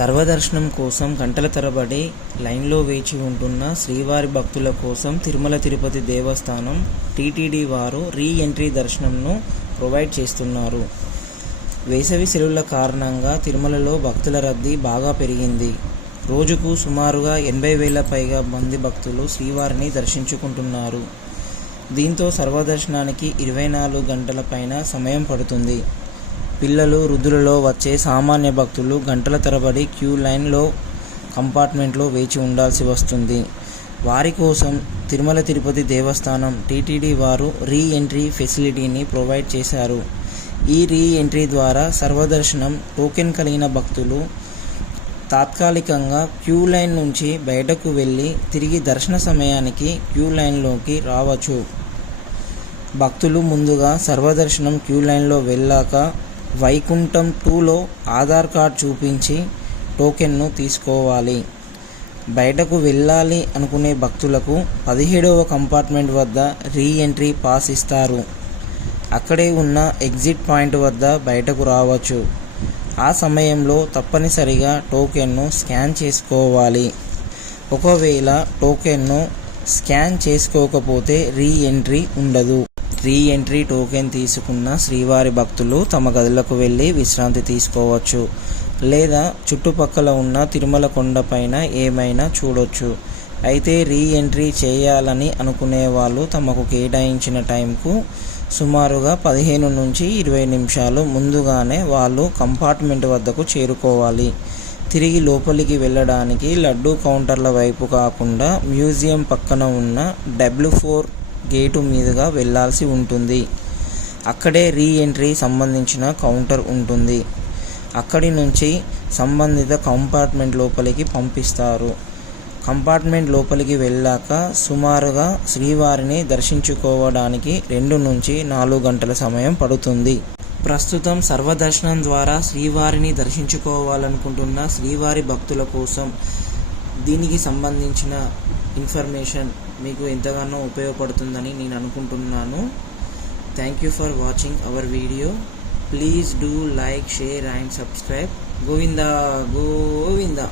సర్వదర్శనం కోసం గంటల తరబడి లైన్లో వేచి ఉంటున్న శ్రీవారి భక్తుల కోసం తిరుమల తిరుపతి దేవస్థానం టీటీడీ వారు రీ ఎంట్రీ దర్శనంను ప్రొవైడ్ చేస్తున్నారు. వేసవి సెలవుల కారణంగా తిరుమలలో భక్తుల రద్దీ బాగా పెరిగింది. రోజుకు సుమారుగా 80,000 పైగా మంది భక్తులు శ్రీవారిని దర్శించుకుంటున్నారు. దీంతో సర్వదర్శనానికి 24 గంటల పైన సమయం పడుతుంది. పిల్లలు, వృద్ధులలో వచ్చే సామాన్య భక్తులు గంటల తరబడి క్యూ లైన్లో కంపార్ట్మెంట్లో వేచి ఉండాల్సి వస్తుంది. వారి కోసం తిరుమల తిరుపతి దేవస్థానం టీటీడీ వారు రీ ఎంట్రీ ఫెసిలిటీని ప్రొవైడ్ చేశారు. ఈ రీ ఎంట్రీ ద్వారా సర్వదర్శనం టోకెన్ కలిగిన భక్తులు తాత్కాలికంగా క్యూ లైన్ నుంచి బయటకు వెళ్ళి తిరిగి దర్శన సమయానికి క్యూ లైన్లోకి రావచ్చు. భక్తులు ముందుగా సర్వదర్శనం క్యూ లైన్లో వెళ్ళాక వైకుంఠం 2లో ఆధార్ కార్డ్ చూపించి టోకెన్ను తీసుకోవాలి. బయటకు వెళ్ళాలి అనుకునే భక్తులకు 17వ కంపార్ట్మెంట్ వద్ద రీ ఎంట్రీ పాస్ ఇస్తారు. అక్కడే ఉన్న ఎగ్జిట్ పాయింట్ వద్ద బయటకు రావచ్చు. ఆ సమయంలో తప్పనిసరిగా టోకెన్ను స్కాన్ చేసుకోవాలి. ఒకవేళ టోకెన్ను స్కాన్ చేసుకోకపోతే రీ ఎంట్రీ ఉండదు. రీ ఎంట్రీ టోకెన్ తీసుకున్న శ్రీవారి భక్తులు తమ గదులకు వెళ్ళి విశ్రాంతి తీసుకోవచ్చు, లేదా చుట్టుపక్కల ఉన్న తిరుమల కొండపైన ఏమైనా చూడొచ్చు. అయితే రీ ఎంట్రీ చేయాలని అనుకునే వాళ్ళు తమకు కేటాయించిన టైంకు సుమారుగా 15 నుంచి 20 నిమిషాలు ముందుగానే వాళ్ళు కంపార్ట్మెంట్ వద్దకు చేరుకోవాలి. తిరిగి లోపలికి వెళ్ళడానికి లడ్డూ కౌంటర్ల వైపు కాకుండా మ్యూజియం పక్కన ఉన్న W4 గేటు మీదుగా వెళ్ళాల్సి ఉంటుంది. అక్కడే రీ ఎంట్రీ సంబంధించిన కౌంటర్ ఉంటుంది. అక్కడి నుంచి సంబంధిత కంపార్ట్మెంట్ లోపలికి పంపిస్తారు. కంపార్ట్మెంట్ లోపలికి వెళ్ళాక సుమారుగా శ్రీవారిని దర్శించుకోవడానికి 2 నుంచి 4 గంటల సమయం పడుతుంది. ప్రస్తుతం సర్వదర్శనం ద్వారా శ్రీవారిని దర్శించుకోవాలనుకుంటున్న శ్రీవారి భక్తుల కోసం దీనికి సంబంధించిన ఇన్ఫర్మేషన్ మీకు ఎంతగానో ఉపయోగపడుతుందని నేను అనుకుంటున్నాను. Thank you for watching our video. Please do like, share and subscribe. Govinda Govinda.